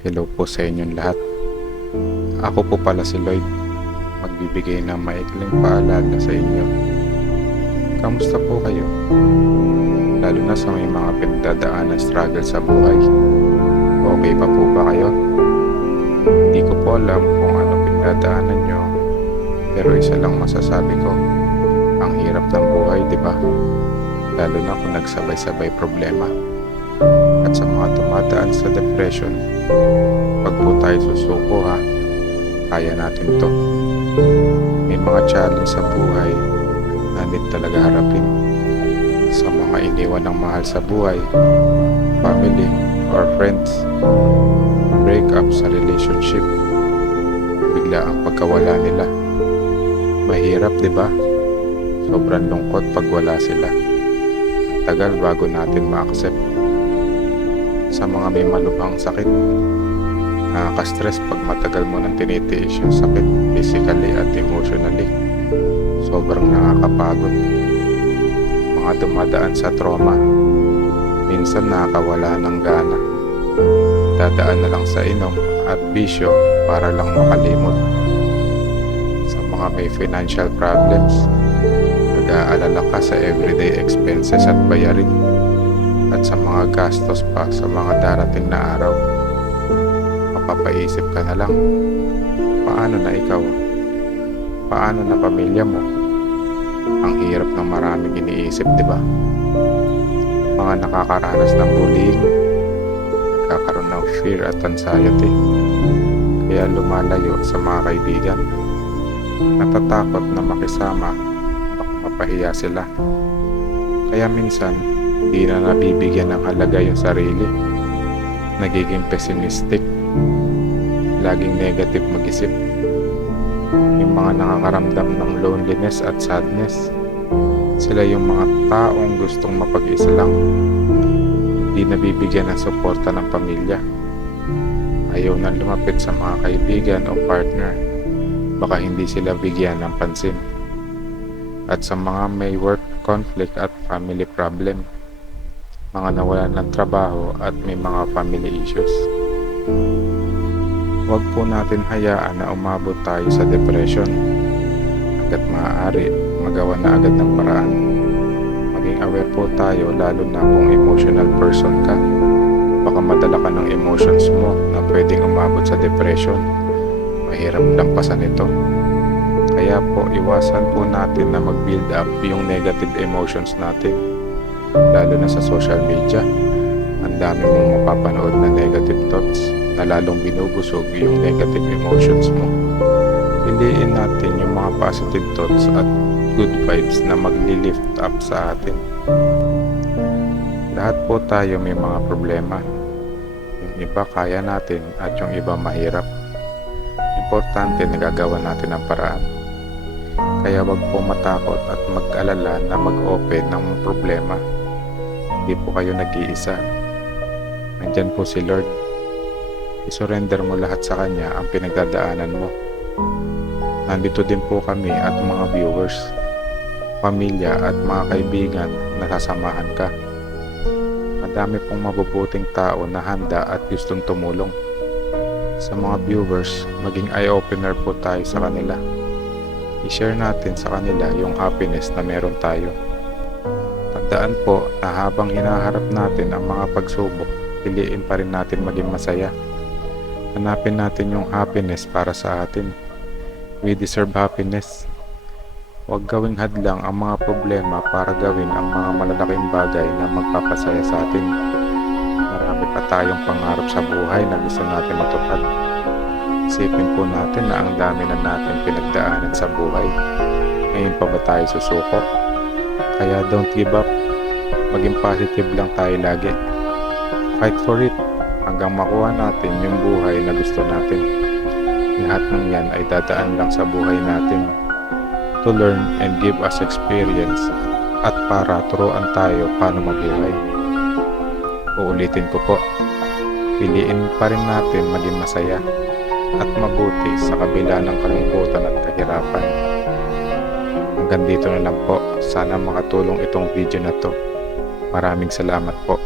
Hello po sa inyong lahat. Ako po pala si Lloyd, magbibigay ng maikling paalala sa inyo. Kamusta po kayo? Lalo na sa may mga pinagdadaanan struggle sa buhay. Okay pa po ba kayo? Hindi ko po alam kung ano pinagdadaanan nyo, pero isa lang masasabi ko, ang hirap ng buhay, di ba? Lalo na kung nagsabay-sabay problema. At sa mga tumadaan sa depression, pag po tayo susuko ha, kaya natin to. May mga challenge sa buhay na need talaga harapin. Sa mga iniwan ng mahal sa buhay, family or friends, break up sa relationship, bigla ang pagkawala nila. Mahirap, di ba? Sobrang lungkot pag wala sila. Ang tagal bago natin ma-accept. Sa mga may malubhang sakit, nakaka-stress pag matagal mo nang tinitiis yung sakit physically at emotionally. Sobrang nakakapagod. Mga dumadaan sa trauma, minsan nakakawala ng gana. Dadaan na lang sa inom at bisyo para lang makalimot. Sa mga may financial problems, nag-aalala ka sa everyday expenses at bayarin. At sa mga gastos pa sa mga darating na araw, mapapaisip ka na lang, paano na ikaw? Paano na pamilya mo? Ang hirap ng maraming iniisip, di ba? Mga nakakaranas ng bullying, nagkakaroon ng fear at anxiety, kaya lumalayo sa mga kaibigan. Natatakot na makisama, baka mapahiya sila. Kaya minsan, hindi na nabibigyan ng halaga yung sarili. Nagiging pessimistic. Laging negative mag-isip. Yung mga nakakaramdam ng loneliness at sadness, sila yung mga taong gustong mapag-isa lang. Hindi nabibigyan ng suporta ng pamilya. Ayaw na lumapit sa mga kaibigan o partner. Baka hindi sila bigyan ng pansin. At sa mga may work conflict at family problem, mga nawalan ng trabaho at may mga family issues. Huwag po natin hayaan na umabot tayo sa depression. Hanggat maaari, magawa na agad ng paraan. Maging aware po tayo lalo na kung emotional person ka. Baka madala ka ng emotions mo na pwedeng umabot sa depression. Mahirap lampasan ito. Kaya po, iwasan po natin na mag-build up yung negative emotions natin. Lalo na sa social media, ang dami mong mapapanood na negative thoughts na lalong binubusog yung negative emotions mo. Piliin natin yung mga positive thoughts at good vibes na magli-lift up sa atin. Lahat po tayo may mga problema. Yung iba kaya natin at yung iba mahirap. Importante nagagawa natin ang paraan. Kaya wag po matakot at mag-alala na mag-open ng problema. Hindi po kayo nag-iisa. Nandyan po si Lord. I-surrender mo lahat sa Kanya ang pinagdadaanan mo. Nandito din po kami at mga viewers, pamilya at mga kaibigan na sasamahan ka. Madami pong mabubuting tao na handa at gustong tumulong. Sa mga viewers, maging eye-opener po tayo sa kanila. I-share natin sa kanila yung happiness na meron tayo. Tandaan po na habang hinaharap natin ang mga pagsubok, piliin pa rin natin maging masaya. Hanapin natin yung happiness para sa atin. We deserve happiness. Huwag gawing hadlang ang mga problema para gawin ang mga malalaking bagay na magpapasaya sa atin. Marami pa tayong pangarap sa buhay na gusto natin matupad. Isipin po natin na ang dami na natin pinagdaanan sa buhay. Ngayon pa ba tayo susuko? Kaya don't give up. Maging positive lang tayo lagi. Fight for it hanggang makuha natin yung buhay na gusto natin. Lahat ng yan ay dadaan lang sa buhay natin to learn and give us experience at para turuan tayo paano mabuhay. Uulitin ko po, piliin pa rin natin maging masaya at mabuti sa kabila ng kalungkutan at kahirapan. Hanggang dito na lang po. Sana makatulong itong video na to. Maraming salamat po.